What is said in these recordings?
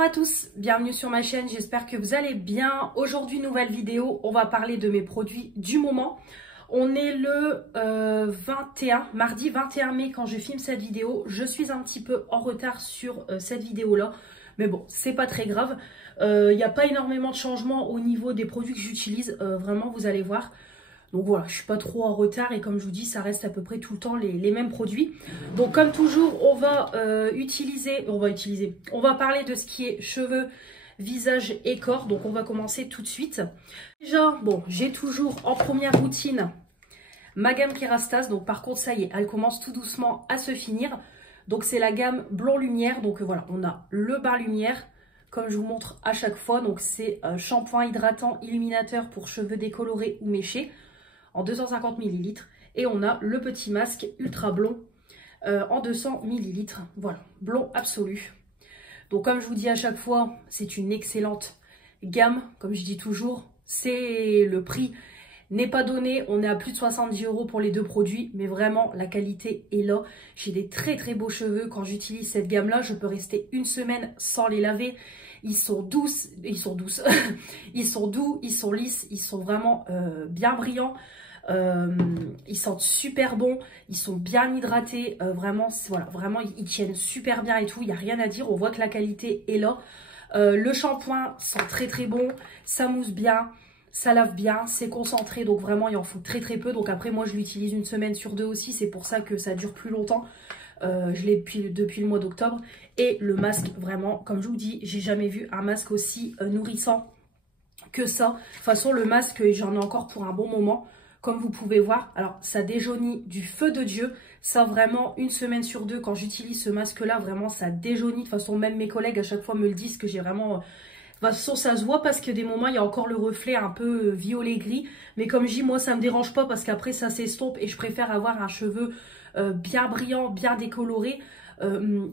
Bonjour à tous, bienvenue sur ma chaîne, j'espère que vous allez bien. Aujourd'hui, nouvelle vidéo, on va parler de mes produits du moment. On est le mardi 21 mai quand je filme cette vidéo. Je suis un petit peu en retard sur cette vidéo-là, mais bon, c'est pas très grave. Il n'y a pas énormément de changements au niveau des produits que j'utilise, vraiment, vous allez voir. Donc voilà, je suis pas trop en retard et comme je vous dis, ça reste à peu près tout le temps les mêmes produits. Donc comme toujours, on va parler de ce qui est cheveux, visage et corps. Donc on va commencer tout de suite. Déjà, bon, j'ai toujours en première routine ma gamme Kérastase. Donc par contre, ça y est, elle commence tout doucement à se finir. Donc c'est la gamme Blond Lumière. Donc voilà, on a le bain lumière, comme je vous montre à chaque fois. Donc c'est shampoing hydratant illuminateur pour cheveux décolorés ou méchés en 250 ml. Et on a le petit masque ultra blond en 200 ml. Voilà, blond absolu. Donc comme je vous dis à chaque fois, c'est une excellente gamme. Comme je dis toujours, c'est le prix n'est pas donné. On est à plus de 70 € pour les deux produits. Mais vraiment, la qualité est là. J'ai des très très beaux cheveux. Quand j'utilise cette gamme-là, je peux rester une semaine sans les laver. Ils sont douces, ils sont douces. Ils sont doux, ils sont lisses, ils sont vraiment bien brillants. Ils sentent super bon, ils sont bien hydratés, vraiment, voilà, vraiment ils tiennent super bien et tout, il n'y a rien à dire, on voit que la qualité est là. Le shampoing sent très très bon, ça mousse bien, ça lave bien, c'est concentré, donc vraiment il en faut très très peu. Donc après moi je l'utilise une semaine sur deux aussi, c'est pour ça que ça dure plus longtemps. Je l'ai depuis le mois d'octobre. Et le masque, vraiment, comme je vous dis, j'ai jamais vu un masque aussi nourrissant que ça. De toute façon, le masque, j'en ai encore pour un bon moment. Comme vous pouvez voir, alors ça déjaunit du feu de Dieu. Ça vraiment, une semaine sur deux, quand j'utilise ce masque-là, vraiment ça déjaunit. De toute façon, même mes collègues à chaque fois me le disent que j'ai vraiment... De toute façon, ça se voit parce que des moments, il y a encore le reflet un peu violet-gris. Mais comme je dis, moi, ça me dérange pas parce qu'après, ça s'estompe et je préfère avoir un cheveu bien brillant, bien décoloré.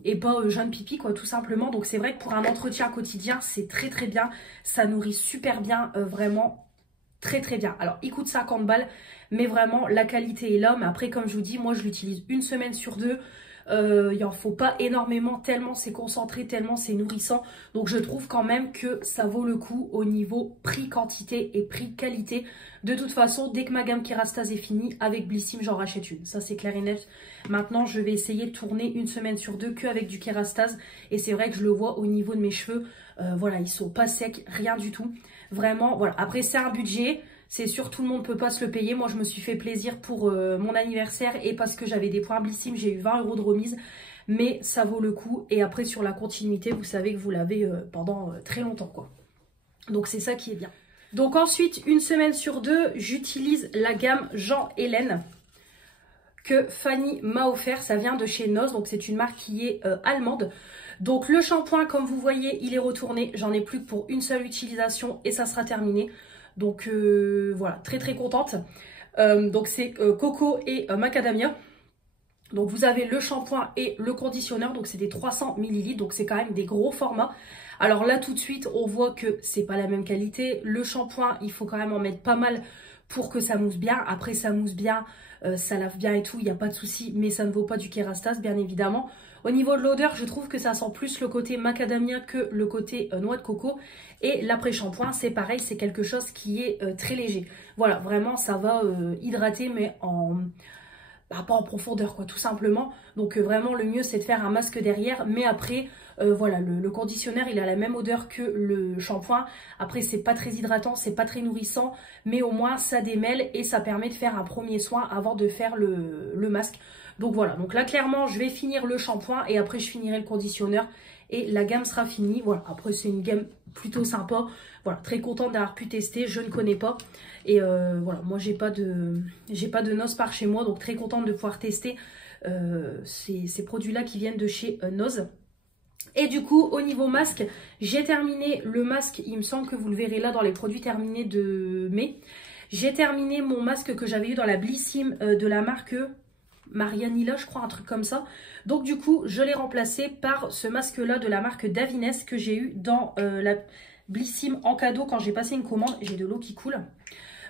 Et pas jeune pipi quoi, tout simplement. Donc c'est vrai que pour un entretien quotidien, c'est très très bien. Ça nourrit super bien, vraiment très très bien. Alors il coûte 50 balles, mais vraiment la qualité est là. Mais après comme je vous dis, moi je l'utilise une semaine sur deux. Il en faut pas énormément, tellement c'est concentré, tellement c'est nourrissant. Donc je trouve quand même que ça vaut le coup au niveau prix quantité et prix qualité. De toute façon, dès que ma gamme Kérastase est finie, avec Blissim j'en rachète une, ça c'est clair et net. Maintenant je vais essayer de tourner une semaine sur deux qu'avec du Kérastase. Et c'est vrai que je le vois au niveau de mes cheveux, voilà, ils sont pas secs, rien du tout. Vraiment, voilà, après c'est un budget. C'est sûr, tout le monde ne peut pas se le payer. Moi, je me suis fait plaisir pour mon anniversaire et parce que j'avais des points Blissim, j'ai eu 20 € de remise. Mais ça vaut le coup. Et après, sur la continuité, vous savez que vous l'avez pendant très longtemps, quoi. Donc, c'est ça qui est bien. Donc, ensuite, une semaine sur deux, j'utilise la gamme Jean-Hélène que Fanny m'a offert. Ça vient de chez Noz. Donc, c'est une marque qui est allemande. Donc, le shampoing, comme vous voyez, il est retourné. J'en ai plus que pour une seule utilisation et ça sera terminé. Donc voilà, très très contente. Donc c'est coco et macadamia. Donc vous avez le shampoing et le conditionneur. Donc c'est des 300 ml. Donc c'est quand même des gros formats. Alors là tout de suite on voit que c'est pas la même qualité. Le shampoing il faut quand même en mettre pas mal pour que ça mousse bien. Après ça mousse bien, ça lave bien et tout, il n'y a pas de souci. Mais ça ne vaut pas du Kérastase bien évidemment. Au niveau de l'odeur, je trouve que ça sent plus le côté macadamia que le côté noix de coco. Et l'après-shampoing, c'est pareil, c'est quelque chose qui est très léger. Voilà, vraiment, ça va hydrater, mais pas en profondeur, quoi, tout simplement. Donc vraiment, le mieux, c'est de faire un masque derrière. Mais après, voilà, le conditionneur, il a la même odeur que le shampoing. Après, c'est pas très hydratant, c'est pas très nourrissant. Mais au moins, ça démêle et ça permet de faire un premier soin avant de faire le masque. Donc voilà, donc là clairement je vais finir le shampoing et après je finirai le conditionneur et la gamme sera finie. Voilà, après c'est une gamme plutôt sympa. Voilà, très contente d'avoir pu tester, je ne connais pas. Et voilà, moi j'ai pas de Noz par chez moi, donc très contente de pouvoir tester ces produits-là qui viennent de chez Noz. Et du coup, au niveau masque, j'ai terminé le masque, il me semble que vous le verrez là dans les produits terminés de mai. J'ai terminé mon masque que j'avais eu dans la Blissim de la marque Marianilla, je crois, un truc comme ça. Donc du coup, je l'ai remplacé par ce masque-là de la marque Davines que j'ai eu dans la Blissim en cadeau quand j'ai passé une commande. J'ai de l'eau qui coule.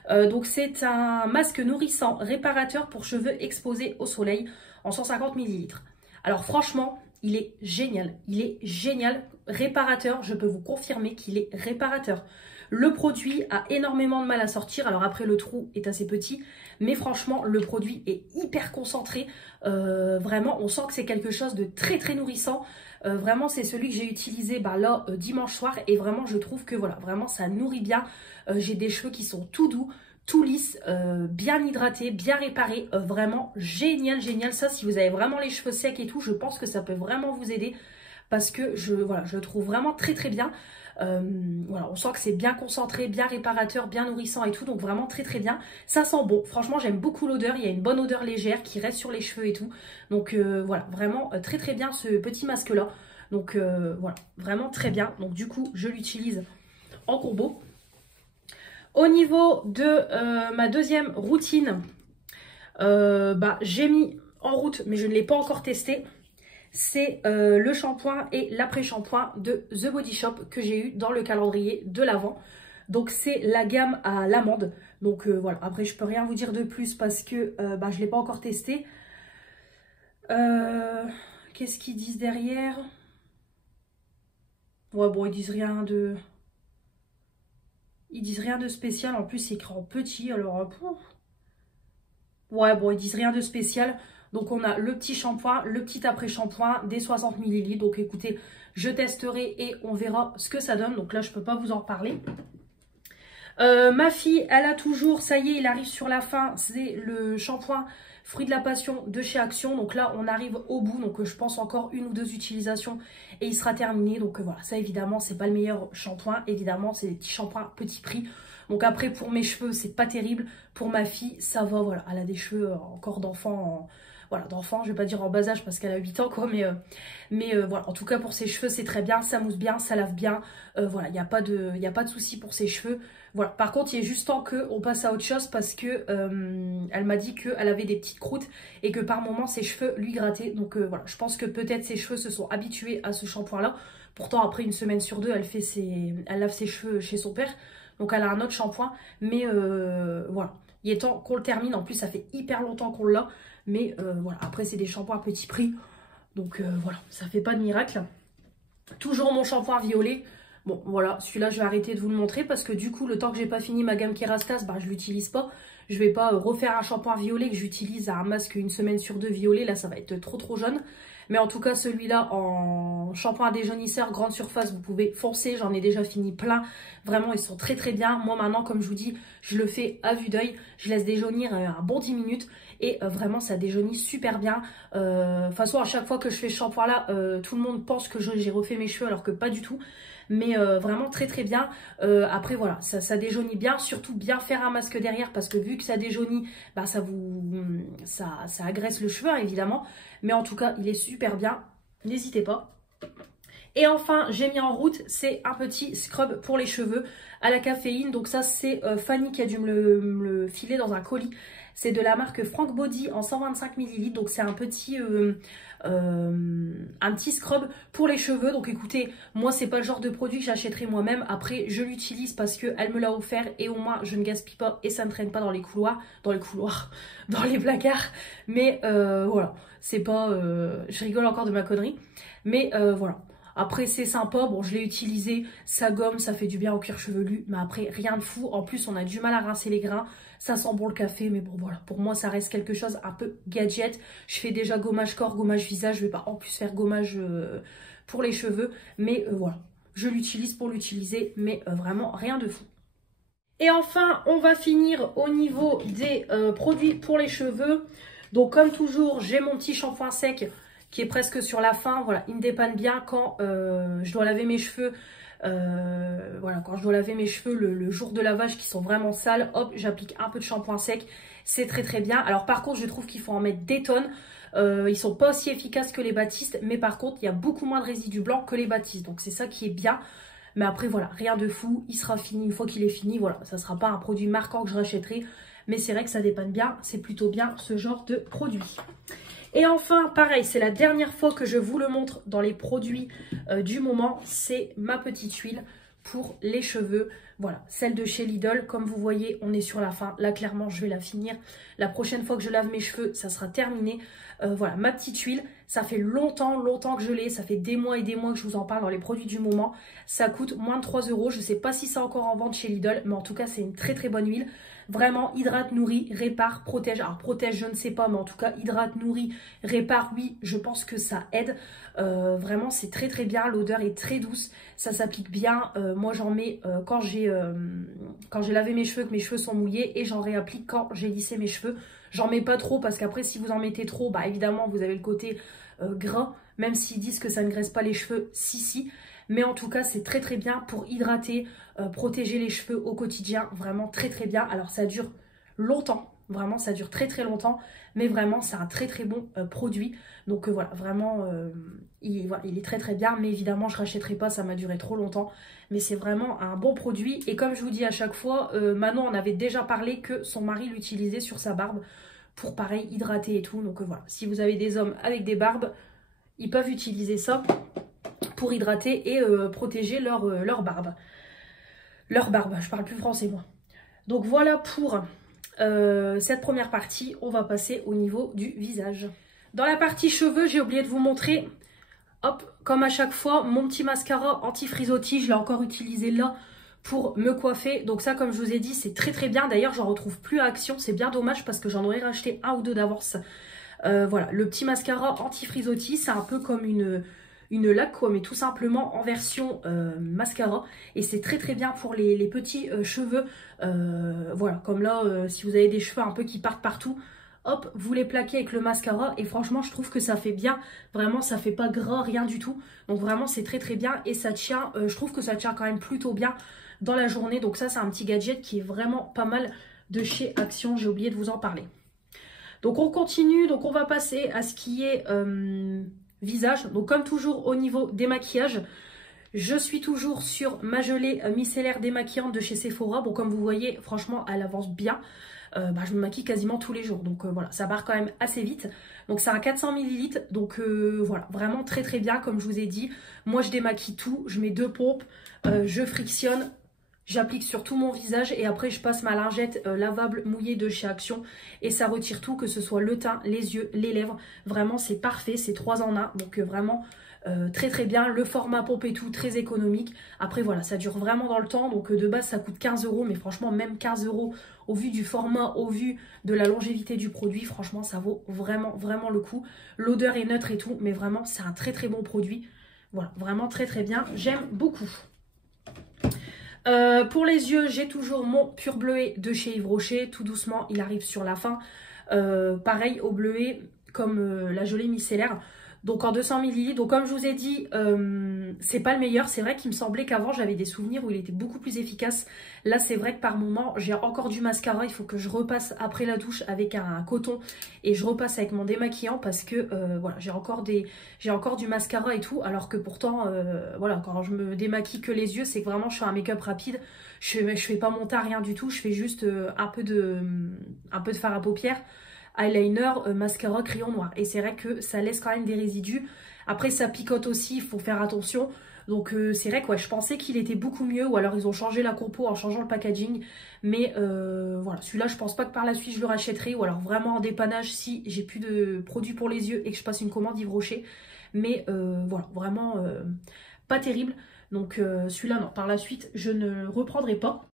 Donc c'est un masque nourrissant, réparateur pour cheveux exposés au soleil en 150 ml. Alors franchement, il est génial. Il est génial, réparateur. Je peux vous confirmer qu'il est réparateur. Le produit a énormément de mal à sortir. Alors après, le trou est assez petit. Mais franchement, le produit est hyper concentré. Vraiment, on sent que c'est quelque chose de très très nourrissant. Vraiment, c'est celui que j'ai utilisé là dimanche soir. Et vraiment, je trouve que voilà, vraiment, ça nourrit bien. J'ai des cheveux qui sont tout doux, tout lisses, bien hydratés, bien réparés. Vraiment génial, génial. Ça, si vous avez vraiment les cheveux secs et tout, je pense que ça peut vraiment vous aider. Parce que je le trouve vraiment très très bien. Voilà, on sent que c'est bien concentré, bien réparateur, bien nourrissant et tout, donc vraiment très très bien. Ça sent bon, franchement j'aime beaucoup l'odeur, il y a une bonne odeur légère qui reste sur les cheveux et tout. Donc voilà, vraiment très très bien ce petit masque là. Donc voilà, vraiment très bien. Donc du coup je l'utilise en combo. Au niveau de ma deuxième routine, j'ai mis en route mais je ne l'ai pas encore testé. C'est le shampoing et l'après-shampoing de The Body Shop que j'ai eu dans le calendrier de l'Avent. Donc c'est la gamme à l'amande. Donc voilà, après je peux rien vous dire de plus parce que je ne l'ai pas encore testé. Qu'est-ce qu'ils disent derrière? Ouais bon, ils disent rien de... Ils disent rien de spécial. En plus c'est écrit en petit, alors... Ouais bon, ils disent rien de spécial. Donc on a le petit shampoing, le petit après-shampoing des 60 ml. Donc écoutez, je testerai et on verra ce que ça donne. Donc là, je ne peux pas vous en reparler. Ma fille, elle a toujours, ça y est, il arrive sur la fin. C'est le shampoing Fruit de la Passion de chez Action. Donc là, on arrive au bout. Donc je pense encore une ou deux utilisations et il sera terminé. Donc voilà, ça évidemment, c'est pas le meilleur shampoing. Évidemment, c'est des petits shampoings petit prix. Donc après, pour mes cheveux, c'est pas terrible. Pour ma fille, ça va, voilà. Elle a des cheveux encore d'enfant... Voilà, d'enfant, je vais pas dire en bas âge parce qu'elle a 8 ans quoi, mais voilà, en tout cas pour ses cheveux c'est très bien, ça mousse bien, ça lave bien, voilà, il n'y a pas de souci pour ses cheveux. Voilà, par contre il est juste temps qu'on passe à autre chose parce que elle m'a dit qu'elle avait des petites croûtes et que par moments ses cheveux lui grattaient, donc voilà, je pense que peut-être ses cheveux se sont habitués à ce shampoing là. Pourtant après une semaine sur deux elle lave ses cheveux chez son père, donc elle a un autre shampoing, mais voilà, il est temps qu'on le termine, en plus ça fait hyper longtemps qu'on l'a. Mais voilà, après c'est des shampoings à petit prix. Donc voilà, ça fait pas de miracle. Toujours mon shampoing violet. Bon voilà, celui-là je vais arrêter de vous le montrer parce que du coup le temps que j'ai pas fini ma gamme Kerastase, je l'utilise pas. Je vais pas refaire un shampoing violet que j'utilise à un masque une semaine sur deux violet. Là ça va être trop jaune. Mais en tout cas celui-là en shampoing déjaunisseur grande surface, vous pouvez foncer. J'en ai déjà fini plein. Vraiment ils sont très bien. Moi maintenant comme je vous dis, je le fais à vue d'œil. Je laisse déjaunir un bon 10 minutes. Et vraiment ça déjaunit super bien. De toute façon à chaque fois que je fais ce shampoing là, tout le monde pense que j'ai refait mes cheveux alors que pas du tout. Mais vraiment très bien. Après voilà, ça déjaunit bien. Surtout bien faire un masque derrière parce que vu que ça déjaunit, ça agresse le cheveu hein, évidemment. Mais en tout cas il est super bien. N'hésitez pas. Et enfin, j'ai mis en route, c'est un petit scrub pour les cheveux à la caféine. Donc ça, c'est Fanny qui a dû me le filer dans un colis. C'est de la marque Frank Body en 125 ml. Donc c'est un petit scrub pour les cheveux. Donc écoutez, moi, c'est pas le genre de produit que j'achèterai moi-même. Après, je l'utilise parce qu'elle me l'a offert et au moins, je ne gaspille pas et ça ne traîne pas dans les couloirs, dans les placards. Mais voilà, c'est pas... je rigole encore de ma connerie. Mais voilà. Après c'est sympa, bon je l'ai utilisé, ça gomme, ça fait du bien au cuir chevelu, mais après rien de fou. En plus on a du mal à rincer les grains, ça sent bon le café, mais bon voilà, pour moi ça reste quelque chose un peu gadget. Je fais déjà gommage corps, gommage visage, je vais pas en plus faire gommage pour les cheveux, mais voilà, je l'utilise pour l'utiliser, mais vraiment rien de fou. Et enfin on va finir au niveau des produits pour les cheveux. Donc comme toujours j'ai mon petit shampoing sec qui est presque sur la fin. Voilà, il me dépanne bien quand je dois laver mes cheveux. Voilà, quand je dois laver mes cheveux le jour de lavage qui sont vraiment sales, hop, j'applique un peu de shampoing sec. C'est très bien. Alors par contre, je trouve qu'il faut en mettre des tonnes. Ils sont pas aussi efficaces que les Batiste, mais par contre, il y a beaucoup moins de résidus blancs que les Batiste. Donc c'est ça qui est bien. Mais après, voilà, rien de fou. Il sera fini une fois qu'il est fini. Voilà, ça sera pas un produit marquant que je rachèterai. Mais c'est vrai que ça dépanne bien. C'est plutôt bien ce genre de produit. Et enfin, pareil, c'est la dernière fois que je vous le montre dans les produits du moment. C'est ma petite huile pour les cheveux. Voilà, celle de chez Lidl. Comme vous voyez, on est sur la fin. Là, clairement, je vais la finir. La prochaine fois que je lave mes cheveux, ça sera terminé. Voilà, ma petite huile. Ça fait longtemps que je l'ai. Ça fait des mois et des mois que je vous en parle dans les produits du moment. Ça coûte moins de 3 €. Je ne sais pas si c'est encore en vente chez Lidl. Mais en tout cas, c'est une très bonne huile. Vraiment, hydrate, nourrit, répare, protège. Alors, protège, je ne sais pas. Mais en tout cas, hydrate, nourrit, répare, oui. Je pense que ça aide. Vraiment, c'est très bien. L'odeur est très douce. Ça s'applique bien. Moi, j'en mets quand j'ai lavé mes cheveux, que mes cheveux sont mouillés. Et j'en réapplique quand j'ai lissé mes cheveux. J'en mets pas trop parce qu'après, si vous en mettez trop, bah évidemment, vous avez le côté gras. Même s'ils disent que ça ne graisse pas les cheveux, si. Mais en tout cas, c'est très bien pour hydrater, protéger les cheveux au quotidien. Vraiment très bien. Alors, ça dure longtemps. Vraiment, ça dure très longtemps. Mais vraiment, c'est un très bon produit. Donc voilà, vraiment, il est très bien. Mais évidemment, je rachèterai pas, ça m'a duré trop longtemps. Mais c'est vraiment un bon produit. Et comme je vous dis à chaque fois, Manon en avait déjà parlé que son mari l'utilisait sur sa barbe pour pareil hydrater et tout. Donc voilà, si vous avez des hommes avec des barbes, ils peuvent utiliser ça pour hydrater et protéger leur barbe. Leur barbe, je parle plus français moi. Donc voilà pour cette première partie. On va passer au niveau du visage. Dans la partie cheveux, j'ai oublié de vous montrer, hop, comme à chaque fois, mon petit mascara anti-frisottis. Je l'ai encore utilisé là pour me coiffer. Donc ça, comme je vous ai dit, c'est très bien. D'ailleurs, j'en retrouve plus à Action. C'est bien dommage parce que j'en aurais racheté un ou deux d'avance. Voilà, le petit mascara anti-frisottis, c'est un peu comme une laque quoi, mais tout simplement en version mascara. Et c'est très bien pour les petits cheveux. Voilà, comme là, si vous avez des cheveux un peu qui partent partout, hop, vous les plaquez avec le mascara. Et franchement, je trouve que ça fait bien. Vraiment, ça fait pas gras, rien du tout. Donc vraiment, c'est très bien. Et ça tient, je trouve que ça tient quand même plutôt bien dans la journée. Donc ça, c'est un petit gadget qui est vraiment pas mal de chez Action. J'ai oublié de vous en parler. Donc on continue, donc on va passer à ce qui est visage. Donc comme toujours au niveau des maquillages, je suis toujours sur ma gelée micellaire démaquillante de chez Sephora. Bon comme vous voyez, franchement elle avance bien. Je me maquille quasiment tous les jours. Donc voilà, ça part quand même assez vite. Donc c'est un 400 ml. Donc voilà, vraiment très bien comme je vous ai dit. Moi je démaquille tout, je mets 2 pompes, je frictionne. J'applique sur tout mon visage et après je passe ma lingette lavable mouillée de chez Action et ça retire tout, que ce soit le teint, les yeux, les lèvres. Vraiment c'est parfait, c'est 3 en 1, donc vraiment très bien. Le format pompe et tout, très économique. Après voilà, ça dure vraiment dans le temps, donc de base ça coûte 15 €, mais franchement même 15 € au vu du format, au vu de la longévité du produit, franchement ça vaut vraiment le coup. L'odeur est neutre et tout, mais vraiment c'est un très bon produit. Voilà, vraiment très bien, j'aime beaucoup. Pour les yeux, j'ai toujours mon pur bleuet de chez Yves Rocher. Tout doucement, il arrive sur la fin. Pareil au bleuet comme la gelée micellaire. Donc en 200 ml. Donc comme je vous ai dit, c'est pas le meilleur. C'est vrai qu'il me semblait qu'avant, j'avais des souvenirs où il était beaucoup plus efficace. Là, c'est vrai que par moment, j'ai encore du mascara. Il faut que je repasse après la douche avec un coton. Et je repasse avec mon démaquillant parce que voilà, j'ai encore du mascara et tout. Alors que pourtant, voilà, quand je me démaquille que les yeux, c'est que vraiment, je fais un make-up rapide. Je fais pas mon teint, rien du tout. Je fais juste un peu de fard à paupières, eyeliner, mascara, crayon noir. Et c'est vrai que ça laisse quand même des résidus. Après, ça picote aussi, il faut faire attention. Donc c'est vrai que ouais, je pensais qu'il était beaucoup mieux. Ou alors ils ont changé la compo en changeant le packaging. Mais voilà, celui-là, je pense pas que par la suite je le rachèterai. Ou alors vraiment en dépannage si j'ai plus de produits pour les yeux et que je passe une commande Yves Rocher. Mais voilà, vraiment pas terrible. Donc celui-là, non, par la suite, je ne reprendrai pas.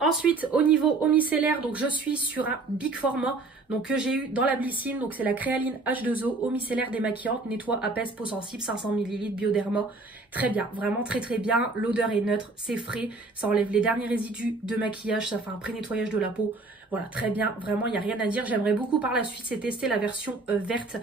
Ensuite, au niveau eau micellaire, donc je suis sur un big format donc que j'ai eu dans la Blycine. Donc c'est la Créaline H2O, eau micellaire démaquillante, nettoie, apaise, peau sensible, 500 ml, Bioderma. Très bien, vraiment très bien. L'odeur est neutre, c'est frais, ça enlève les derniers résidus de maquillage, ça fait un pré-nettoyage de la peau. Voilà, très bien, vraiment, il n'y a rien à dire. J'aimerais beaucoup par la suite, c'est tester la version verte.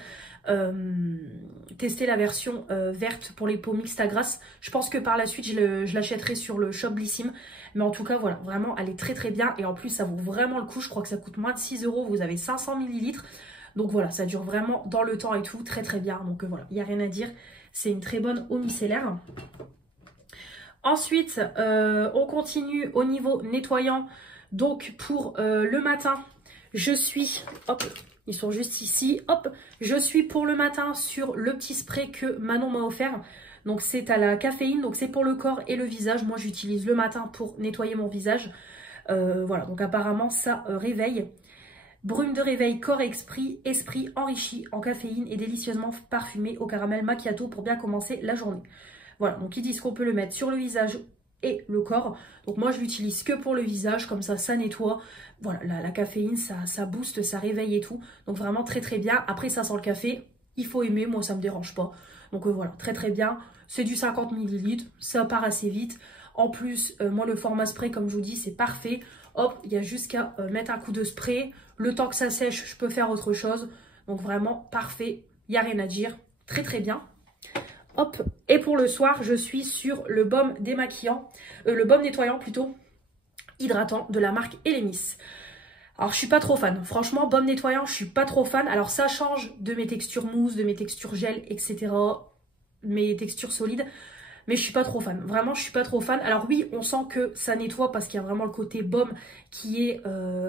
Verte pour les peaux mixtes à grasse. Je pense que par la suite je l'achèterai sur le shop Blycine. Mais en tout cas voilà, vraiment elle est très bien. Et en plus ça vaut vraiment le coup, je crois que ça coûte moins de 6 €. Vous avez 500 ml. Donc voilà, ça dure vraiment dans le temps et tout, très bien. Donc voilà, il n'y a rien à dire, c'est une très bonne eau micellaire. Ensuite on continue au niveau nettoyant. Donc pour le matin, je suis, hop, ils sont juste ici, hop, je suis pour le matin sur le petit spray que Manon m'a offert. Donc c'est à la caféine, donc c'est pour le corps et le visage. Moi j'utilise le matin pour nettoyer mon visage. Voilà, donc apparemment ça réveille. Brume de réveil, corps et esprit enrichi en caféine et délicieusement parfumé au caramel macchiato pour bien commencer la journée. Voilà, donc ils disent qu'on peut le mettre sur le visage et le corps. Donc moi je l'utilise que pour le visage, comme ça nettoie. Voilà, la caféine, ça booste, ça réveille et tout. Donc vraiment très très bien. Après ça sent le café, il faut aimer, moi ça me dérange pas. Donc voilà, très très bien. C'est du 50 ml, ça part assez vite. En plus, moi le format spray, comme je vous dis, c'est parfait. Hop, il y a juste qu'à mettre un coup de spray. Le temps que ça sèche, je peux faire autre chose. Donc vraiment parfait, il n'y a rien à dire. Très très bien. Hop, et pour le soir, je suis sur le baume démaquillant, le baume nettoyant plutôt, hydratant de la marque Elemis. Alors je suis pas trop fan, franchement baume nettoyant je suis pas trop fan. Alors ça change de mes textures mousse, de mes textures gel, etc. Mes textures solides, mais je suis pas trop fan, vraiment je suis pas trop fan. Alors oui, on sent que ça nettoie parce qu'il y a vraiment le côté baume qui est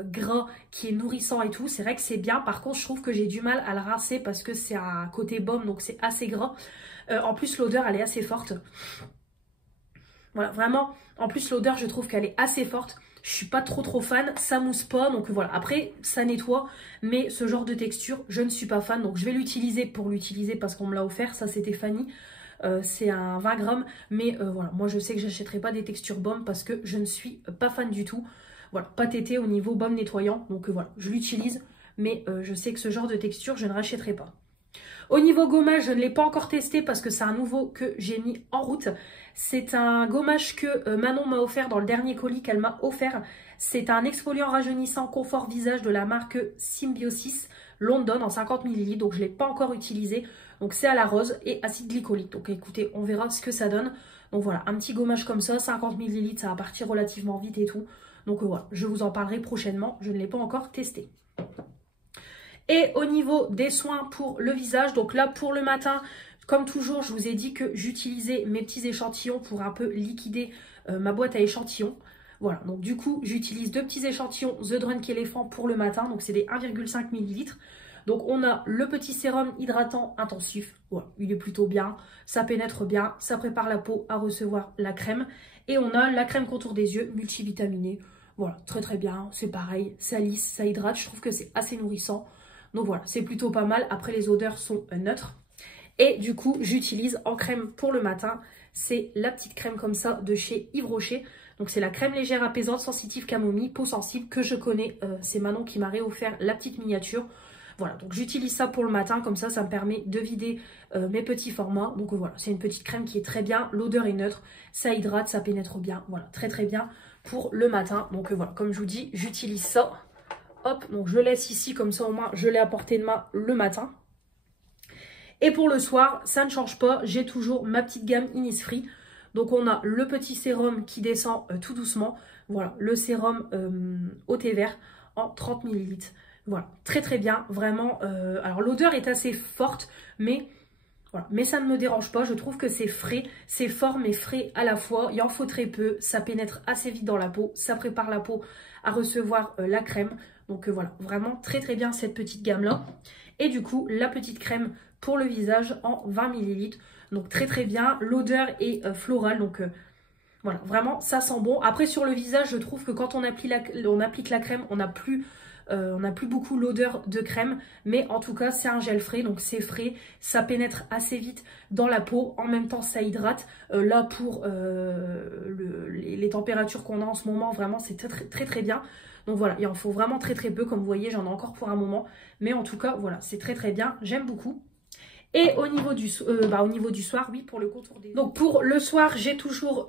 gras, qui est nourrissant et tout, c'est vrai que c'est bien. Par contre je trouve que j'ai du mal à le rincer parce que c'est un côté baume, donc c'est assez gras. En plus l'odeur elle est assez forte. Voilà, vraiment, en plus l'odeur je trouve qu'elle est assez forte. Je suis pas trop fan, ça mousse pas, donc voilà. Après ça nettoie, mais ce genre de texture je ne suis pas fan. Donc je vais l'utiliser pour l'utiliser parce qu'on me l'a offert, ça c'était Fanny. C'est un 20 grammes, mais voilà, moi je sais que j'achèterai pas des textures baume parce que je ne suis pas fan du tout. Voilà, pas tété au niveau baume nettoyant, donc voilà, je l'utilise, mais je sais que ce genre de texture je ne rachèterai pas. Au niveau gommage, je ne l'ai pas encore testé parce que c'est un nouveau que j'ai mis en route. C'est un gommage que Manon m'a offert dans le dernier colis qu'elle m'a offert. C'est un exfoliant rajeunissant confort visage de la marque Symbiosis London en 50 ml. Donc je ne l'ai pas encore utilisé. Donc c'est à la rose et acide glycolique. Donc écoutez, on verra ce que ça donne. Donc voilà, un petit gommage comme ça, 50 ml, ça va partir relativement vite et tout. Donc voilà, je vous en parlerai prochainement. Je ne l'ai pas encore testé. Et au niveau des soins pour le visage, donc là pour le matin, comme toujours, je vous ai dit que j'utilisais mes petits échantillons pour un peu liquider ma boîte à échantillons. Voilà, donc du coup, j'utilise 2 petits échantillons The Drunk Elephant pour le matin, donc c'est des 1,5 ml. Donc on a le petit sérum hydratant intensif, voilà, il est plutôt bien, ça pénètre bien, ça prépare la peau à recevoir la crème. Et on a la crème contour des yeux multivitaminée, voilà, très très bien, c'est pareil, ça lisse, ça hydrate, je trouve que c'est assez nourrissant. Donc voilà, c'est plutôt pas mal. Après, les odeurs sont neutres. Et du coup, j'utilise en crème pour le matin. C'est la petite crème comme ça de chez Yves Rocher. Donc c'est la crème légère apaisante sensitive camomille, peau sensible que je connais. C'est Manon qui m'a réoffert la petite miniature. Voilà, donc j'utilise ça pour le matin. Comme ça me permet de vider mes petits formats. Donc voilà, c'est une petite crème qui est très bien. L'odeur est neutre. Ça hydrate, ça pénètre bien. Voilà, très très bien pour le matin. Donc voilà, comme je vous dis, j'utilise ça. Hop, donc je laisse ici, comme ça au moins je l'ai à portée de main le matin. Et pour le soir, ça ne change pas, j'ai toujours ma petite gamme Innisfree. Donc on a le petit sérum qui descend tout doucement. Voilà, le sérum au thé vert en 30 ml. Voilà, très très bien, vraiment. Alors l'odeur est assez forte, mais voilà, mais ça ne me dérange pas. Je trouve que c'est frais, c'est fort mais frais à la fois. Il en faut très peu, ça pénètre assez vite dans la peau, ça prépare la peau à recevoir la crème. Donc voilà, vraiment très très bien cette petite gamme là. Et du coup, la petite crème pour le visage en 20 ml. Donc très très bien, l'odeur est florale, donc voilà, vraiment ça sent bon. Après sur le visage, je trouve que quand on applique la crème, on n'a plus beaucoup l'odeur de crème, mais en tout cas c'est un gel frais, donc c'est frais, ça pénètre assez vite dans la peau, en même temps ça hydrate. Là pour les températures qu'on a en ce moment, vraiment c'est très très bien. Donc voilà, il en faut vraiment très très peu, comme vous voyez j'en ai encore pour un moment, mais en tout cas voilà, c'est très très bien, j'aime beaucoup. Et au niveau du soir, oui, pour le contour des yeux. Donc pour le soir, j'ai toujours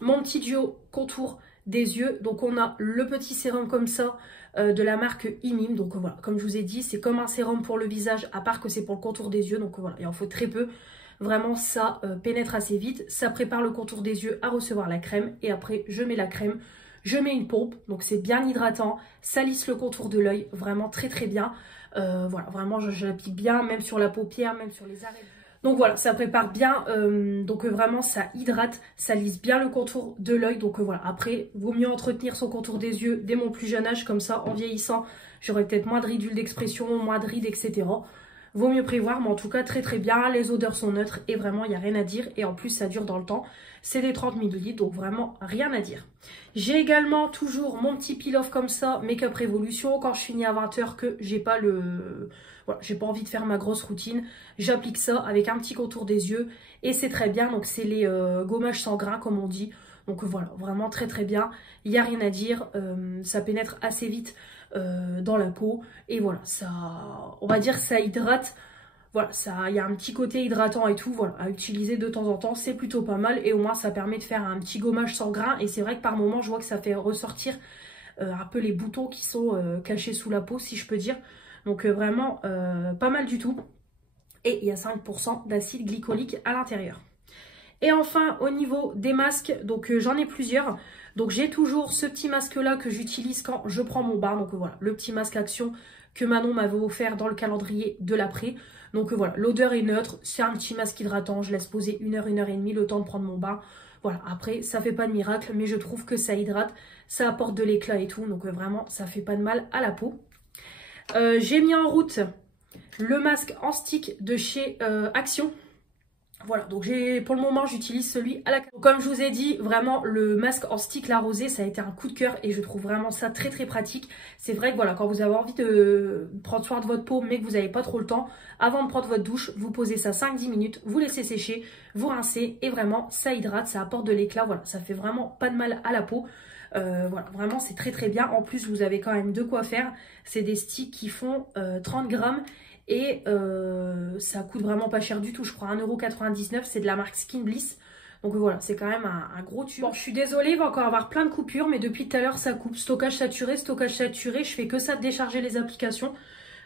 mon petit duo contour des yeux. Donc on a le petit sérum comme ça de la marque Imim. Donc voilà, comme je vous ai dit, c'est comme un sérum pour le visage, à part que c'est pour le contour des yeux. Donc voilà, il en faut très peu. Vraiment, ça pénètre assez vite. Ça prépare le contour des yeux à recevoir la crème. Et après, je mets la crème. Je mets une pompe. Donc c'est bien hydratant. Ça lisse le contour de l'œil. Vraiment très très bien. Voilà, vraiment je l'applique bien, même sur la paupière, même sur les arêtes. Donc voilà, ça prépare bien, vraiment ça hydrate, ça lisse bien le contour de l'œil. Donc voilà, après, vaut mieux entretenir son contour des yeux dès mon plus jeune âge, comme ça, en vieillissant, j'aurai peut-être moins de ridules d'expression, moins de rides, etc. vaut mieux prévoir, mais en tout cas très très bien, les odeurs sont neutres et vraiment il n'y a rien à dire et en plus ça dure dans le temps, c'est des 30 ml donc vraiment rien à dire. J'ai également toujours mon petit peel-off comme ça, Make-up Révolution, quand je finis à 20 h que j'ai pas voilà, j'ai pas envie de faire ma grosse routine, j'applique ça avec un petit contour des yeux et c'est très bien, donc c'est les gommages sans grain comme on dit, donc voilà, vraiment très très bien, il n'y a rien à dire, ça pénètre assez vite dans la peau et voilà, ça, on va dire ça hydrate, voilà, il y a un petit côté hydratant et tout, voilà, à utiliser de temps en temps, c'est plutôt pas mal et au moins ça permet de faire un petit gommage sans grain et c'est vrai que par moment je vois que ça fait ressortir un peu les boutons qui sont cachés sous la peau si je peux dire, donc vraiment pas mal du tout et il y a 5% d'acide glycolique à l'intérieur. Et enfin au niveau des masques, donc j'en ai plusieurs, donc j'ai toujours ce petit masque là que j'utilise quand je prends mon bain, donc voilà, le petit masque Action que Manon m'avait offert dans le calendrier de l'après. Donc voilà, l'odeur est neutre, c'est un petit masque hydratant, je laisse poser 1 heure, 1 heure et demie le temps de prendre mon bain. Voilà, après ça fait pas de miracle, mais je trouve que ça hydrate, ça apporte de l'éclat et tout, donc vraiment ça fait pas de mal à la peau. J'ai mis en route le masque en stick de chez Action. Voilà, donc pour le moment j'utilise celui à la... Comme je vous ai dit, vraiment le masque en stick la rosée ça a été un coup de cœur et je trouve vraiment ça très très pratique. C'est vrai que voilà, quand vous avez envie de prendre soin de votre peau mais que vous n'avez pas trop le temps, avant de prendre votre douche, vous posez ça 5-10 minutes, vous laissez sécher, vous rincez et vraiment ça hydrate, ça apporte de l'éclat, voilà, ça fait vraiment pas de mal à la peau. Voilà, vraiment c'est très très bien. En plus vous avez quand même de quoi faire, c'est des sticks qui font 30 grammes. Et ça coûte vraiment pas cher du tout, je crois 1,99 €, c'est de la marque Skin Bliss. Donc voilà, c'est quand même un gros tube. Bon, je suis désolée, il va encore avoir plein de coupures, mais depuis tout à l'heure ça coupe. Stockage saturé, je fais que ça de décharger les applications.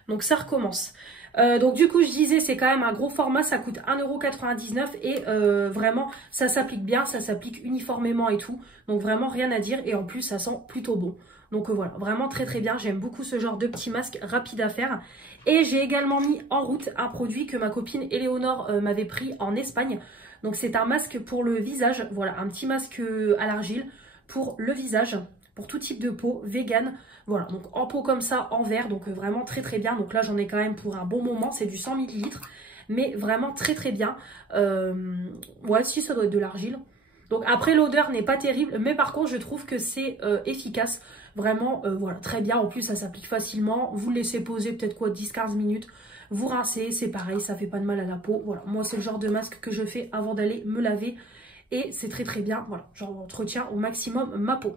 Donc ça recommence. Donc du coup je disais c'est quand même un gros format, ça coûte 1,99 € et vraiment ça s'applique bien, ça s'applique uniformément et tout. Donc vraiment rien à dire et en plus ça sent plutôt bon. Donc voilà, vraiment très très bien, j'aime beaucoup ce genre de petit masque rapide à faire. Et j'ai également mis en route un produit que ma copine Éléonore m'avait pris en Espagne. Donc c'est un masque pour le visage, voilà, un petit masque à l'argile pour le visage, pour tout type de peau, vegan. Voilà, donc en pot comme ça, en verre, donc vraiment très très bien. Donc là j'en ai quand même pour un bon moment, c'est du 100 ml, mais vraiment très très bien. Ouais, si ça doit être de l'argile. Donc après l'odeur n'est pas terrible, mais par contre je trouve que c'est efficace. Vraiment, voilà, très bien. En plus, ça s'applique facilement. Vous le laissez poser peut-être quoi, 10-15 minutes. Vous rincez, c'est pareil, ça fait pas de mal à la peau. Voilà, moi, c'est le genre de masque que je fais avant d'aller me laver. Et c'est très très bien. Voilà, j'entretiens au maximum ma peau.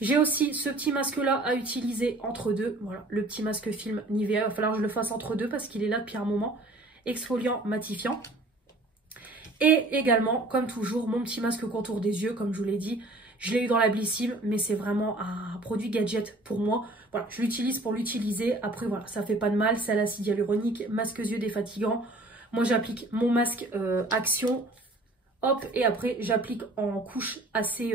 J'ai aussi ce petit masque-là à utiliser entre deux. Voilà, le petit masque film Nivea. Il va falloir que je le fasse entre deux parce qu'il est là depuis un moment. Exfoliant, matifiant. Et également, comme toujours, mon petit masque contour des yeux, comme je vous l'ai dit. Je l'ai eu dans la Blissim, mais c'est vraiment un produit gadget pour moi. Voilà, je l'utilise pour l'utiliser. Après, voilà, ça fait pas de mal. C'est à l'acide hyaluronique, masque yeux défatigant. Moi, j'applique mon masque Action. Hop, et après, j'applique en couche assez,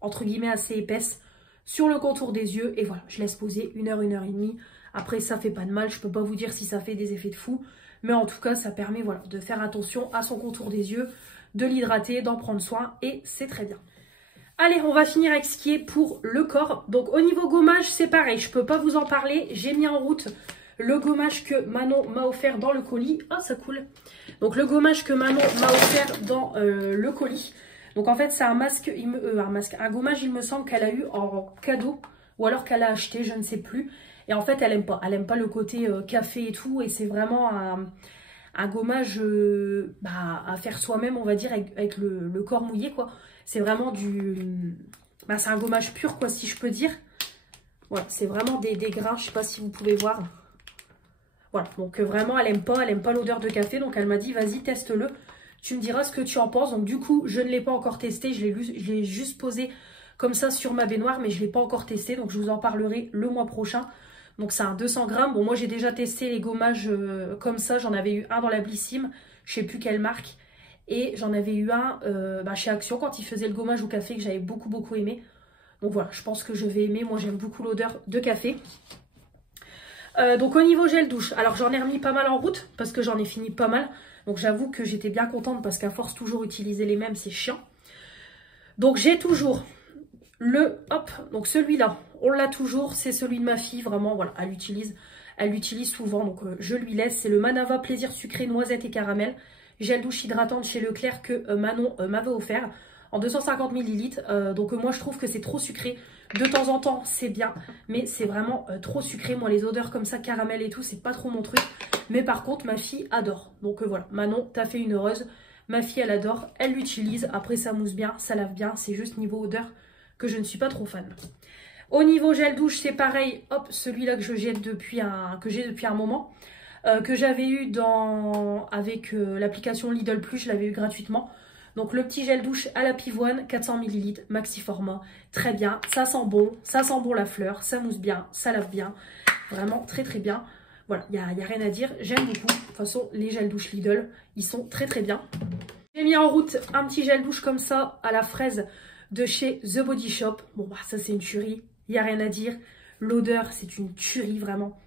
entre guillemets, assez épaisse sur le contour des yeux. Et voilà, je laisse poser 1 heure, 1 heure et demie. Après, ça fait pas de mal. Je peux pas vous dire si ça fait des effets de fou. Mais en tout cas, ça permet voilà, de faire attention à son contour des yeux, de l'hydrater, d'en prendre soin. Et c'est très bien. Allez, on va finir avec ce qui est pour le corps. Donc au niveau gommage, c'est pareil, je peux pas vous en parler. J'ai mis en route le gommage que Manon m'a offert dans le colis. Ah, ça coule. Donc le gommage que Manon m'a offert dans le colis. Donc en fait, c'est un masque, un gommage, il me semble qu'elle a eu en cadeau. Ou alors qu'elle a acheté, je ne sais plus. Et en fait, elle aime pas. Elle aime pas le côté café et tout. Et c'est vraiment un gommage à faire soi-même, on va dire, avec le corps mouillé, quoi. C'est vraiment c'est un gommage pur, quoi, si je peux dire. Voilà, c'est vraiment des grains, je sais pas si vous pouvez voir. Voilà, donc vraiment, elle aime pas l'odeur de café. Donc elle m'a dit, vas-y, teste-le. Tu me diras ce que tu en penses. Donc du coup, je ne l'ai pas encore testé. Je l'ai juste posé comme ça sur ma baignoire, mais je ne l'ai pas encore testé. Donc je vous en parlerai le mois prochain. Donc c'est un 200 grammes. Bon, moi j'ai déjà testé les gommages comme ça. J'en avais eu un dans la Blissim. Je sais plus quelle marque. Et j'en avais eu un chez Action quand il faisait le gommage au café que j'avais beaucoup aimé. Donc voilà, je pense que je vais aimer. Moi j'aime beaucoup l'odeur de café. Donc au niveau gel douche, alors j'en ai remis pas mal en route parce que j'en ai fini pas mal. Donc j'avoue que j'étais bien contente parce qu'à force toujours utiliser les mêmes, c'est chiant. Donc j'ai toujours donc celui-là, on l'a toujours, c'est celui de ma fille, vraiment, voilà, elle l'utilise. Elle l'utilise souvent, donc je lui laisse. C'est le Manava Plaisir Sucré Noisette et Caramel. Gel douche hydratante chez Leclerc que Manon m'avait offert en 250 ml. Donc moi je trouve que c'est trop sucré. De temps en temps c'est bien, mais c'est vraiment trop sucré. Moi les odeurs comme ça, caramel et tout, c'est pas trop mon truc. Mais par contre ma fille adore. Donc voilà, Manon, t'as fait une heureuse. Ma fille elle adore, elle l'utilise. Après ça mousse bien, ça lave bien. C'est juste niveau odeur que je ne suis pas trop fan. Au niveau gel douche c'est pareil. Hop, celui-là que j'ai depuis un moment. Que j'avais eu avec l'application Lidl Plus, je l'avais eu gratuitement. Donc le petit gel douche à la pivoine, 400 ml, maxi format, très bien, ça sent bon la fleur, ça mousse bien, ça lave bien, vraiment très très bien. Voilà, il n'y a rien à dire, j'aime beaucoup. De toute façon, les gels douche Lidl, ils sont très très bien. J'ai mis en route un petit gel douche comme ça à la fraise de chez The Body Shop. Bon bah ça c'est une tuerie, il n'y a rien à dire. L'odeur c'est une tuerie vraiment.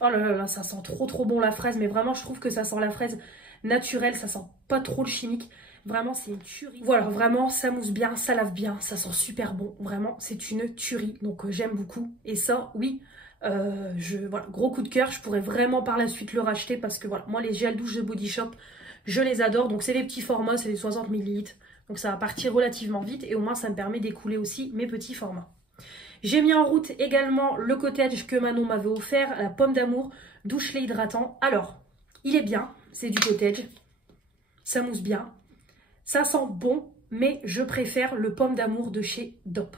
Oh là là là, ça sent trop bon la fraise, mais vraiment je trouve que ça sent la fraise naturelle, ça sent pas trop le chimique. Vraiment c'est une tuerie. Voilà, vraiment ça mousse bien, ça lave bien, ça sent super bon. Vraiment c'est une tuerie, donc j'aime beaucoup. Et ça, oui, voilà, gros coup de cœur, je pourrais vraiment par la suite le racheter parce que voilà, moi les gels douche de Body Shop, je les adore. Donc c'est les petits formats, c'est les 60 ml, donc ça va partir relativement vite et au moins ça me permet d'écouler aussi mes petits formats. J'ai mis en route également le cottage que Manon m'avait offert, la pomme d'amour, douche lait hydratant. Alors, il est bien, c'est du cottage, ça mousse bien, ça sent bon, mais je préfère le pomme d'amour de chez Dop.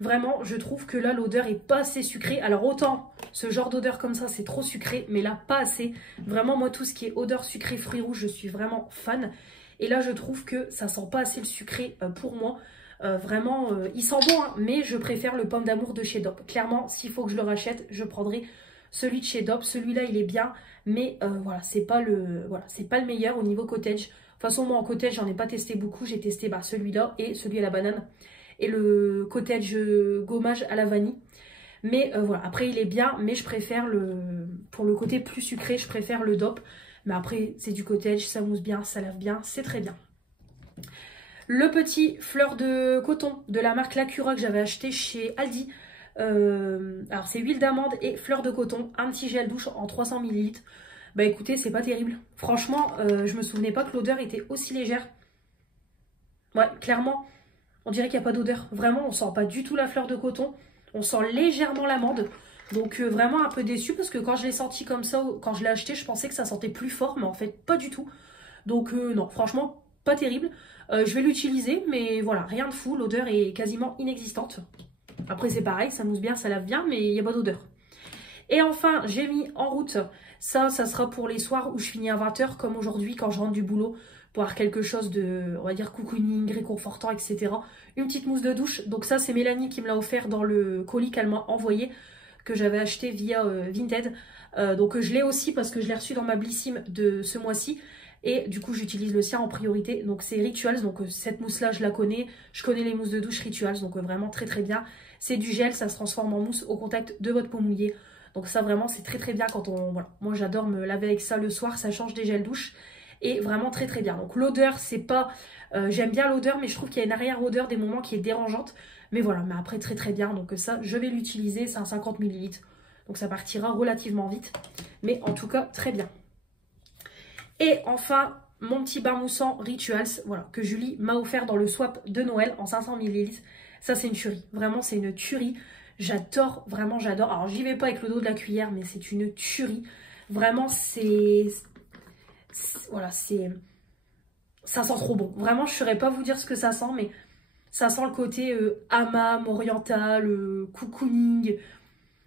Vraiment, je trouve que là, l'odeur est pas assez sucrée. Alors autant, ce genre d'odeur comme ça, c'est trop sucré, mais là, pas assez. Vraiment, moi, tout ce qui est odeur sucrée, fruits rouges, je suis vraiment fan. Et là, je trouve que ça sent pas assez le sucré pour moi. Vraiment, il sent bon, hein, mais je préfère le pomme d'amour de chez Dop. Clairement, s'il faut que je le rachète, je prendrai celui de chez Dop. Celui-là, il est bien, mais voilà, c'est pas le meilleur au niveau cottage. De toute façon, moi en cottage, j'en ai pas testé beaucoup. J'ai testé celui-là et celui à la banane et le cottage gommage à la vanille. Mais voilà, après il est bien, mais je préfère pour le côté plus sucré, je préfère le Dop. Mais après, c'est du cottage, ça mousse bien, ça lave bien, c'est très bien. Le petit fleur de coton de la marque Lacura que j'avais acheté chez Aldi. Alors c'est huile d'amande et fleur de coton, un petit gel douche en 300 ml. Bah écoutez, c'est pas terrible. Franchement, je me souvenais pas que l'odeur était aussi légère. Ouais, clairement, on dirait qu'il n'y a pas d'odeur. Vraiment, on sent pas du tout la fleur de coton. On sent légèrement l'amande. Donc vraiment un peu déçue parce que quand je l'ai senti comme ça, quand je l'ai acheté, je pensais que ça sentait plus fort, mais en fait pas du tout. Donc non, franchement, pas terrible. Je vais l'utiliser, mais voilà, rien de fou. L'odeur est quasiment inexistante. Après, c'est pareil, ça mousse bien, ça lave bien, mais il n'y a pas d'odeur. Et enfin, j'ai mis en route, ça sera pour les soirs où je finis à 20 h, comme aujourd'hui, quand je rentre du boulot, pour avoir quelque chose de, on va dire, cocooning, réconfortant, etc. Une petite mousse de douche. Donc ça, c'est Mélanie qui me l'a offert dans le colis qu'elle m'a envoyé, que j'avais acheté via Vinted. Donc je l'ai aussi parce que je l'ai reçu dans ma Blissim de ce mois-ci. Et du coup, j'utilise le sien en priorité. Donc c'est Rituals. Donc cette mousse-là, je la connais. Je connais les mousses de douche Rituals. Donc vraiment très très bien. C'est du gel, ça se transforme en mousse au contact de votre peau mouillée. Donc ça vraiment, c'est très très bien quand on... Voilà. Moi, j'adore me laver avec ça le soir. Ça change des gels douche. Et vraiment très très bien. Donc l'odeur, c'est pas... j'aime bien l'odeur, mais je trouve qu'il y a une arrière-odeur des moments qui est dérangeante. Mais voilà, mais après très très bien. Donc ça, je vais l'utiliser. C'est un 50 ml. Donc ça partira relativement vite. Mais en tout cas, très bien. Et enfin, mon petit bain moussant Rituals, voilà, que Julie m'a offert dans le swap de Noël en 500 ml. Ça, c'est une tuerie. Vraiment, c'est une tuerie. J'adore, vraiment, j'adore. Alors, j'y vais pas avec le dos de la cuillère, mais c'est une tuerie. Vraiment, voilà, ça sent trop bon. Vraiment, je ne saurais pas vous dire ce que ça sent, mais ça sent le côté hammam, oriental, cocooning.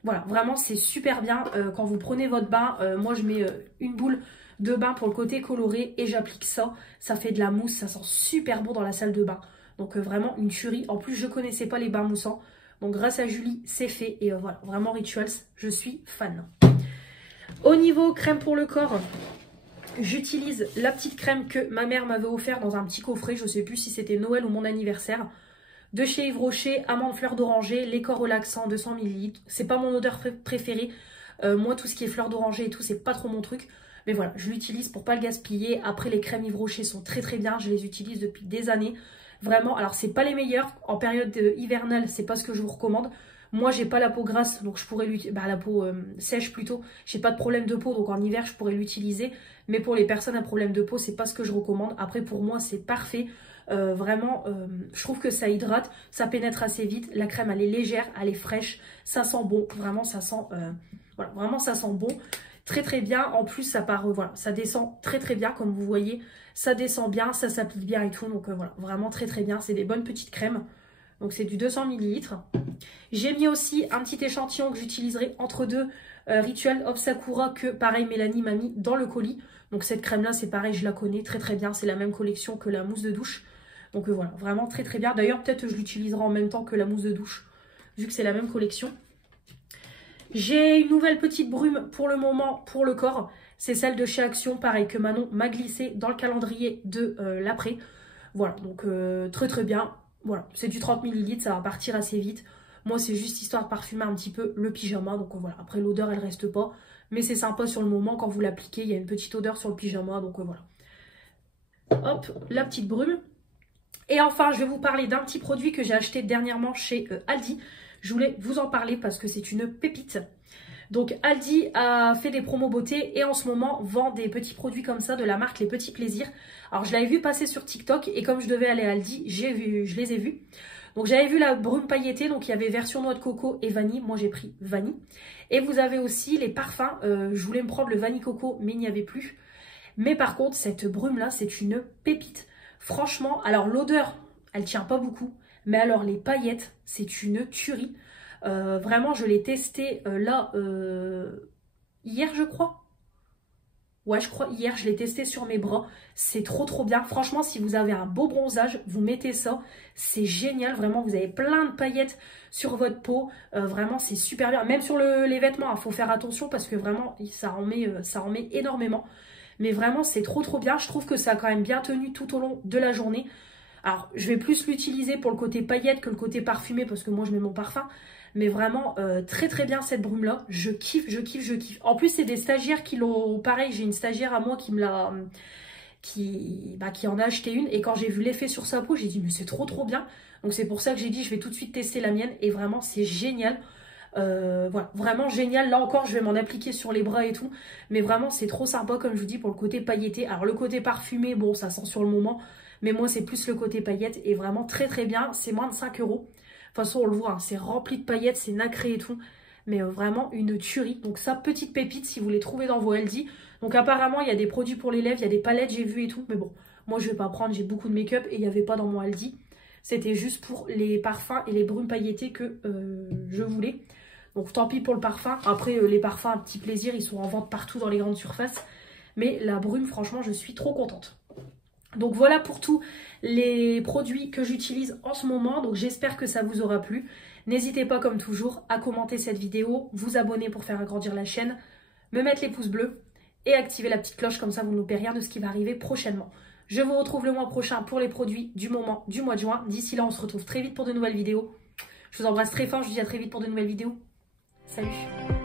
Voilà, vraiment, c'est super bien. Quand vous prenez votre bain, moi, je mets une boule de bain pour le côté coloré et j'applique ça. Ça fait de la mousse, ça sent super bon dans la salle de bain. Donc vraiment une tuerie. En plus, je connaissais pas les bains moussants. Donc grâce à Julie, c'est fait. Et voilà, vraiment Rituals, je suis fan. Au niveau crème pour le corps, j'utilise la petite crème que ma mère m'avait offert dans un petit coffret. Je sais plus si c'était Noël ou mon anniversaire. De chez Yves Rocher, amande fleur d'oranger, lait corps relaxant, 200 ml. C'est pas mon odeur préférée. Moi, tout ce qui est fleur d'oranger et tout, c'est pas trop mon truc. Mais voilà, je l'utilise pour pas le gaspiller. Après, les crèmes Yves Rocher sont très très bien. Je les utilise depuis des années. Vraiment, alors c'est pas les meilleurs. En période hivernale, c'est pas ce que je vous recommande. Moi, j'ai pas la peau grasse, donc je pourrais l'utiliser, bah, la peau sèche plutôt. J'ai pas de problème de peau, donc en hiver, je pourrais l'utiliser. Mais pour les personnes à problème de peau, c'est pas ce que je recommande. Après, pour moi, c'est parfait. Vraiment, je trouve que ça hydrate, ça pénètre assez vite. La crème, elle est légère, elle est fraîche, ça sent bon. Vraiment, ça sent, voilà, vraiment, ça sent bon. Très très bien. En plus, ça part, voilà, ça descend très très bien, comme vous voyez. Ça descend bien, ça s'applique bien et tout. Donc voilà, vraiment très très bien. C'est des bonnes petites crèmes. Donc c'est du 200 ml. J'ai mis aussi un petit échantillon que j'utiliserai entre deux Ritual of Sakura que pareil Mélanie m'a mis dans le colis. Donc cette crème là c'est pareil, je la connais très très bien. C'est la même collection que la mousse de douche. Donc voilà, vraiment très très bien. D'ailleurs peut-être que je l'utiliserai en même temps que la mousse de douche. Vu que c'est la même collection. J'ai une nouvelle petite brume pour le moment pour le corps. C'est celle de chez Action, pareil que Manon m'a glissé dans le calendrier de l'après. Voilà, donc très très bien. Voilà, c'est du 30 ml, ça va partir assez vite. Moi, c'est juste histoire de parfumer un petit peu le pyjama. Donc voilà, après l'odeur, elle reste pas. Mais c'est sympa sur le moment, quand vous l'appliquez, il y a une petite odeur sur le pyjama. Donc voilà. Hop, la petite brume. Et enfin, je vais vous parler d'un petit produit que j'ai acheté dernièrement chez Aldi. Je voulais vous en parler parce que c'est une pépite. Donc Aldi a fait des promos beauté et en ce moment vend des petits produits comme ça de la marque Les Petits Plaisirs. Alors je l'avais vu passer sur TikTok et comme je devais aller à Aldi, je les ai vus. Donc j'avais vu la brume pailletée, donc il y avait version noix de coco et vanille. Moi j'ai pris vanille. Et vous avez aussi les parfums. Je voulais me prendre le vanille coco mais il n'y avait plus. Mais par contre cette brume là c'est une pépite. Franchement, alors l'odeur elle tient pas beaucoup. Mais alors les paillettes c'est une tuerie. Vraiment, je l'ai testé là hier, je crois. Ouais, je crois hier, je l'ai testé sur mes bras. C'est trop trop bien. Franchement, si vous avez un beau bronzage, vous mettez ça. C'est génial. Vraiment, vous avez plein de paillettes sur votre peau. Vraiment, c'est super bien. Même sur les vêtements, il faut faire attention parce que vraiment, ça en met énormément. Mais vraiment, c'est trop trop bien. Je trouve que ça a quand même bien tenu tout au long de la journée. Alors, je vais plus l'utiliser pour le côté paillettes que le côté parfumé parce que moi, je mets mon parfum. Mais vraiment, très très bien cette brume-là. Je kiffe, je kiffe, je kiffe. En plus, c'est des stagiaires qui l'ont... Pareil, j'ai une stagiaire à moi qui me l'a... Qui en a acheté une. Et quand j'ai vu l'effet sur sa peau, j'ai dit, mais c'est trop trop bien. Donc c'est pour ça que j'ai dit, je vais tout de suite tester la mienne. Et vraiment, c'est génial. Voilà, vraiment génial. Là encore, je vais m'en appliquer sur les bras et tout. Mais vraiment, c'est trop sympa, comme je vous dis, pour le côté pailleté. Alors le côté parfumé, bon, ça sent sur le moment. Mais moi, c'est plus le côté paillette. Et vraiment très très bien. C'est moins de 5 €. De toute façon, on le voit, hein, c'est rempli de paillettes, c'est nacré et tout. Mais vraiment une tuerie. Donc ça, petite pépite si vous les trouvez dans vos Aldi. Donc apparemment, il y a des produits pour les lèvres, il y a des palettes, j'ai vu et tout. Mais bon, moi, je vais pas prendre, j'ai beaucoup de make-up et il n'y avait pas dans mon Aldi. C'était juste pour les parfums et les brumes pailletées que je voulais. Donc tant pis pour le parfum. Après, les parfums, un petit plaisir, ils sont en vente partout dans les grandes surfaces. Mais la brume, franchement, je suis trop contente. Donc voilà pour tous les produits que j'utilise en ce moment. Donc j'espère que ça vous aura plu. N'hésitez pas comme toujours à commenter cette vidéo, vous abonner pour faire agrandir la chaîne, me mettre les pouces bleus et activer la petite cloche, comme ça vous ne loupez rien de ce qui va arriver prochainement. Je vous retrouve le mois prochain pour les produits du moment du mois de juin. D'ici là, on se retrouve très vite pour de nouvelles vidéos. Je vous embrasse très fort, je vous dis à très vite pour de nouvelles vidéos. Salut!